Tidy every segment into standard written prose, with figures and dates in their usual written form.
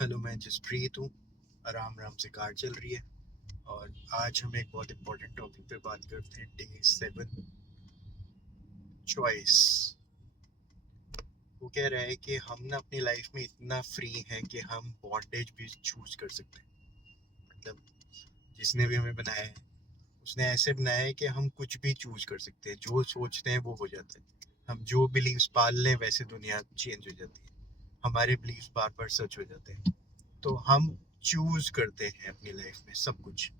Hello, मैं जसप्रीत हूँ। आराम आराम से कार चल रही है। और आज हम एक बहुत इम्पोर्टेंट टॉपिक पे बात करते हैं। Day 7, choice. वो कह रहा है कि हम ना अपनी लाइफ में इतना फ्री हैं कि हम बॉन्डेज भी चूज कर सकते हैं। मतलब जिसने भी हमें बनाया है उसने ऐसे बनाया है कि हम कुछ भी चूज कर सकते हैं। जो सोचते हैं वो हो जाता है। हम जो बिलीव्स पाल लें वैसे दुनिया चेंज हो जाती है। हमारे बिलीव्स बार बार सच हो जाते हैं। तो हम चूज करते हैं अपनी लाइफ में सब कुछ।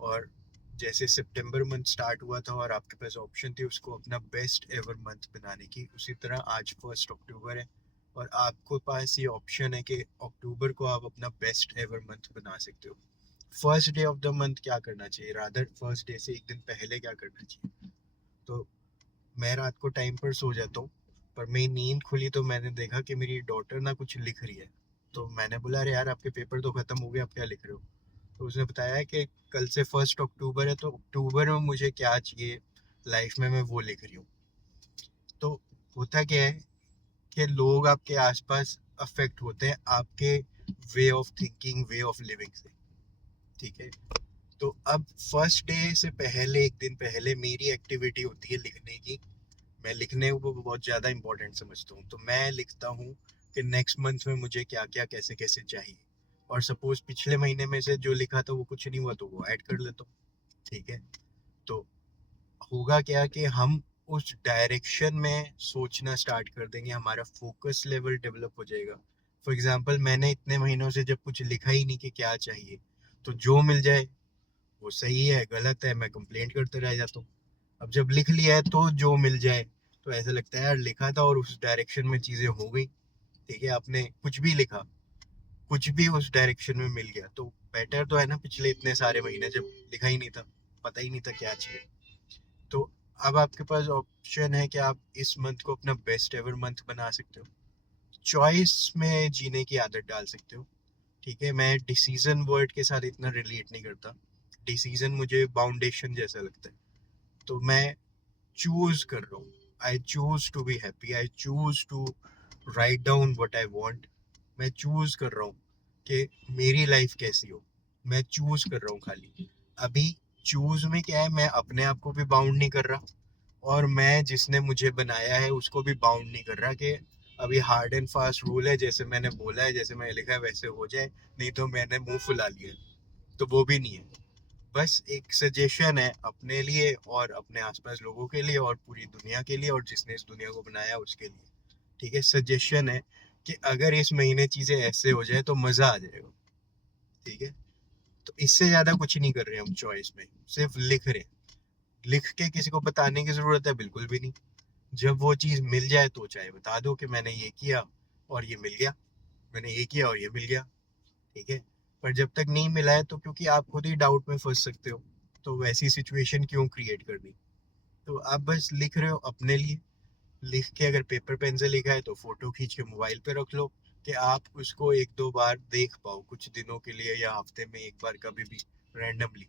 और जैसे सितंबर मंथ स्टार्ट हुआ था और आपके पास ऑप्शन थी उसको अपना बेस्ट एवर मंथ बनाने की, उसी तरह आज 1 अक्टूबर है और आपके पास ये ऑप्शन है कि अक्टूबर को आप अपना बेस्ट एवर मंथ बना सकते हो। First day of the month क्या करना चाहिए, रादर फर्स्ट डे से एक दिन पहले क्या करना चाहिए। तो मैं रात को टाइम पर सो जाता हूँ, पर मेरी नींद खुली तो मैंने देखा कि मेरी डॉटर ना कुछ लिख रही है। तो मैंने बोला, अरे यार आपके पेपर तो खत्म हो गए, आप क्या लिख रहे हो। तो उसने बताया कि कल से 1 अक्टूबर है, तो अक्टूबर में मुझे क्या चाहिए लाइफ में, मैं वो लिख रही हूँ। तो होता क्या है कि लोग आपके आसपास अफेक्ट होते हैं आपके way of thinking, way of living से। ठीक है। तो अब फर्स्ट डे से पहले, एक दिन पहले मेरी एक्टिविटी होती है लिखने की। मैं लिखने को बहुत ज़्यादा इंपॉर्टेंट समझता हूँ, तो मैं लिखता हूँ कि नेक्स्ट मंथ में मुझे क्या क्या कैसे कैसे चाहिए। और सपोज पिछले महीने में से जो लिखा था वो कुछ नहीं हुआ तो वो ऐड कर लेता हूँ। ठीक है। तो होगा क्या कि हम उस डायरेक्शन में सोचना स्टार्ट कर देंगे, हमारा फोकस लेवल डेवलप हो जाएगा। फॉर एग्जाम्पल, मैंने इतने महीनों से जब कुछ लिखा ही नहीं कि क्या चाहिए, तो जो मिल जाए वो सही है, गलत है मैं कंप्लेंट करते रह जाता हूँ। अब जब लिख लिया है तो जो मिल जाए, तो ऐसा लगता है यार लिखा था और उस डायरेक्शन में चीजें हो गई। ठीक है, आपने कुछ भी लिखा, कुछ भी उस डायरेक्शन में मिल गया तो बेटर तो है ना। पिछले इतने सारे महीने जब लिखा ही नहीं था, पता ही नहीं था क्या चाहिए। तो अब आपके पास ऑप्शन है कि आप इस मंथ को अपना बेस्ट एवर मंथ बना सकते हो। चॉइस में जीने की आदत डाल सकते हो। ठीक है, मैं डिसीजन वर्ड के साथ इतना रिलेट नहीं करता। डिसीजन मुझे बाउंडेशन जैसा लगता है। तो मैं चूज कर रहा हूँ। I choose to be happy, I choose to write down what I want. मैं चूज कर रहा हूँ कि मेरी लाइफ कैसी हो। मैं चूज कर रहा हूँ खाली। अभी चूज में क्या है, मैं अपने आप को भी बाउंड नहीं कर रहा और मैं जिसने मुझे बनाया है उसको भी बाउंड नहीं कर रहा कि अभी हार्ड एंड फास्ट रूल है, जैसे मैंने बोला है, जैसे मैंने लिखा है वैसे हो जाए, नहीं तो मैंने मुंह फुला लिया। तो वो भी नहीं है। बस एक सजेशन है अपने लिए और अपने आसपास लोगों के लिए और पूरी दुनिया के लिए और जिसने इस दुनिया को बनाया उसके लिए। ठीक है, सजेशन है कि अगर इस महीने चीजें ऐसे हो जाए तो मजा आ जाएगा। ठीक है। तो इससे ज्यादा कुछ नहीं कर रहे हम चॉइस में, सिर्फ लिख रहे हैं। लिख के किसी को बताने की जरूरत है बिल्कुल भी नहीं। जब वो चीज मिल जाए तो चाहे बता दो कि मैंने ये किया और ये मिल गया, मैंने ये किया और ये मिल गया। ठीक है। पर जब तक नहीं मिला है तो क्योंकि आप खुद ही डाउट में फंस सकते हो, तो वैसी सिचुएशन क्यों क्रिएट करनी। तो आप बस लिख रहे हो अपने लिए। लिख के अगर पेपर पेन से लिखा है तो फोटो खींच के मोबाइल पे रख लो कि आप उसको एक दो बार देख पाओ कुछ दिनों के लिए या हफ्ते में एक बार कभी भी रैंडमली,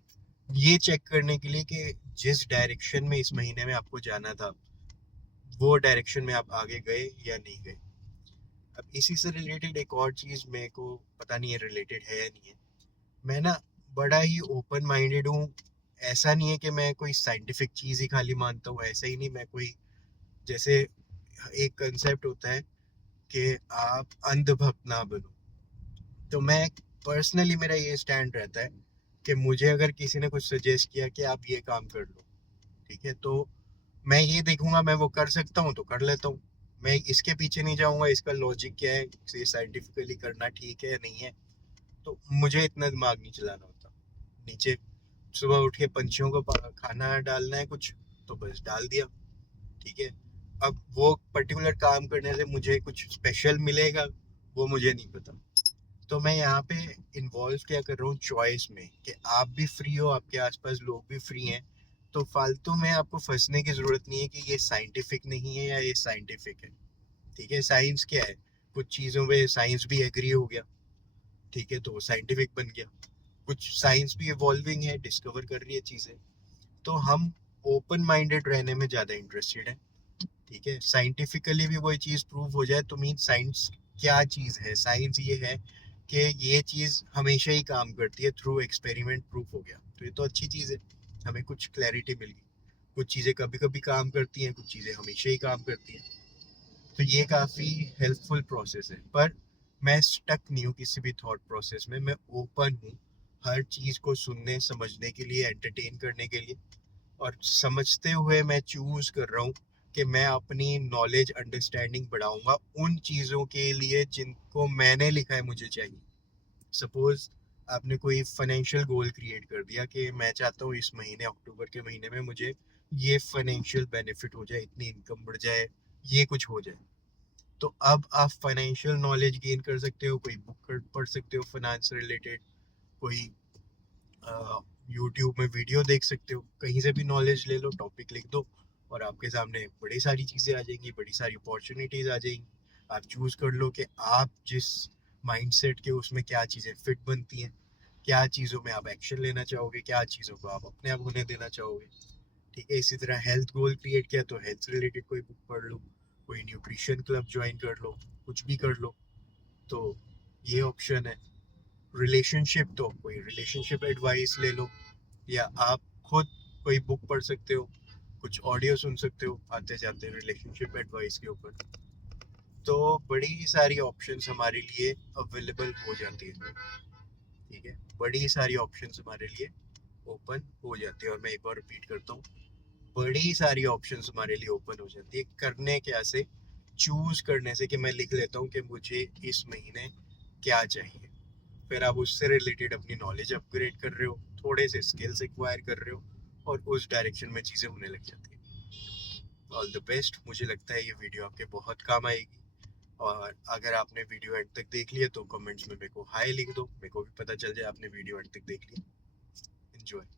ये चेक करने के लिए कि जिस डायरेक्शन में इस महीने में आपको जाना था वो डायरेक्शन में आप आगे गए या नहीं गए। अब इसी से रिलेटेड एक और चीज मेरे को पता नहीं है रिलेटेड है या नहीं है। मैं ना बड़ा ही ओपन माइंडेड हूँ। ऐसा नहीं है कि मैं कोई साइंटिफिक चीज ही खाली मानता हूँ, ऐसा ही नहीं। मैं कोई, जैसे एक कंसेप्ट होता है कि आप अंधभक्त ना बनो। तो मैं पर्सनली, मेरा ये स्टैंड रहता है कि मुझे अगर किसी ने कुछ सजेस्ट किया कि आप ये काम कर लो, ठीक है, तो मैं ये देखूंगा मैं वो कर सकता हूँ तो कर लेता हूँ। मैं इसके पीछे नहीं जाऊंगा इसका लॉजिक क्या है, इसे साइंटिफिकली करना ठीक है या नहीं है। तो मुझे इतना दिमाग नहीं चलाना होता। नीचे सुबह उठ के पंछियों को खाना डालना है कुछ, तो बस डाल दिया। ठीक है। अब वो पर्टिकुलर काम करने से मुझे कुछ स्पेशल मिलेगा वो मुझे नहीं पता। तो मैं यहाँ पे इन्वॉल्व क्या कर रहा हूँ चॉइस में कि आप भी फ्री हो, आपके आसपास लोग भी फ्री हैं। तो फालतू में आपको फंसने की जरूरत नहीं है कि ये साइंटिफिक नहीं है या ये साइंटिफिक है। ठीक है, साइंस क्या है, कुछ चीज़ों में साइंस भी एग्री हो गया, ठीक है, तो वो साइंटिफिक बन गया। कुछ साइंस भी इवॉल्विंग है, डिस्कवर कर रही है चीज़ें। तो हम ओपन माइंडेड रहने में ज़्यादा इंटरेस्टेड है। ठीक है, साइंटिफिकली भी वही चीज़ प्रूव हो जाए तो मीन साइंस क्या चीज़ है। साइंस ये है कि ये चीज़ हमेशा ही काम करती है, थ्रू एक्सपेरिमेंट प्रूफ हो गया, तो ये तो अच्छी चीज़ है, हमें कुछ क्लैरिटी मिल गई। कुछ चीज़ें कभी कभी काम करती हैं, कुछ चीज़ें हमेशा ही काम करती हैं, तो ये काफ़ी हेल्पफुल प्रोसेस है। पर मैं स्टक नहीं हूँ किसी भी थॉट प्रोसेस में, मैं ओपन हूँ हर चीज़ को सुनने समझने के लिए, एंटरटेन करने के लिए, और समझते हुए मैं चूज कर रहा हूँ कि मैं अपनी नॉलेज अंडरस्टैंडिंग बढ़ाऊंगा उन चीज़ों के लिए जिनको मैंने लिखा है मुझे चाहिए। सपोज आपने कोई फाइनेंशियल गोल क्रिएट कर दिया कि मैं चाहता हूँ इस महीने, अक्टूबर के महीने में मुझे ये फाइनेंशियल बेनिफिट हो जाए, इतनी इनकम बढ़ जाए, ये कुछ हो जाए। तो अब आप फाइनेंशियल नॉलेज गेन कर सकते हो, कोई बुक पढ़ सकते हो फाइनेंस रिलेटेड, कोई यूट्यूब में वीडियो देख सकते हो, कहीं से भी नॉलेज ले लो, टॉपिक लिख दो, और आपके सामने बड़ी सारी चीज़ें आ जाएंगी, बड़ी सारी अपॉर्चुनिटीज़ आ जाएंगी। आप चूज कर लो कि आप जिस माइंडसेट के उसमें क्या चीज़ें फिट बनती हैं, क्या चीज़ों में आप एक्शन लेना चाहोगे, क्या चीज़ों को आप अपने आप होने देना चाहोगे। ठीक है, इसी तरह हेल्थ गोल क्रिएट किया तो हेल्थ रिलेटेड कोई बुक पढ़ लो, कोई न्यूट्रिशन क्लब ज्वाइन कर लो, कुछ भी कर लो, तो ये ऑप्शन है। रिलेशनशिप तो कोई रिलेशनशिप एडवाइस ले लो, या आप खुद कोई बुक पढ़ सकते हो, कुछ ऑडियो सुन सकते हो आते जाते रिलेशनशिप एडवाइस के ऊपर। तो बड़ी सारी ऑप्शंस हमारे लिए अवेलेबल हो जाती है। ठीक है, बड़ी सारी ऑप्शंस हमारे लिए ओपन हो जाती है, और मैं एक बार रिपीट करता हूँ, बड़ी सारी ऑप्शंस हमारे लिए ओपन हो जाती है। करने क्या से, चूज करने से, कि मैं लिख लेता हूँ कि मुझे इस महीने क्या चाहिए, फिर आप उससे रिलेटेड अपनी नॉलेज अपग्रेड कर रहे हो, थोड़े से स्किल्स एक्वायर कर रहे हो, और उस डायरेक्शन में चीज़ें होने लग जाती है। ऑल द बेस्ट, मुझे लगता है ये वीडियो आपके बहुत काम आएगी, और अगर आपने वीडियो एंड तक देख लिया तो कमेंट्स में मेरे को हाई लिख दो, मेरे को भी पता चल जाए आपने वीडियो एंड तक देख लिया। एंजॉय।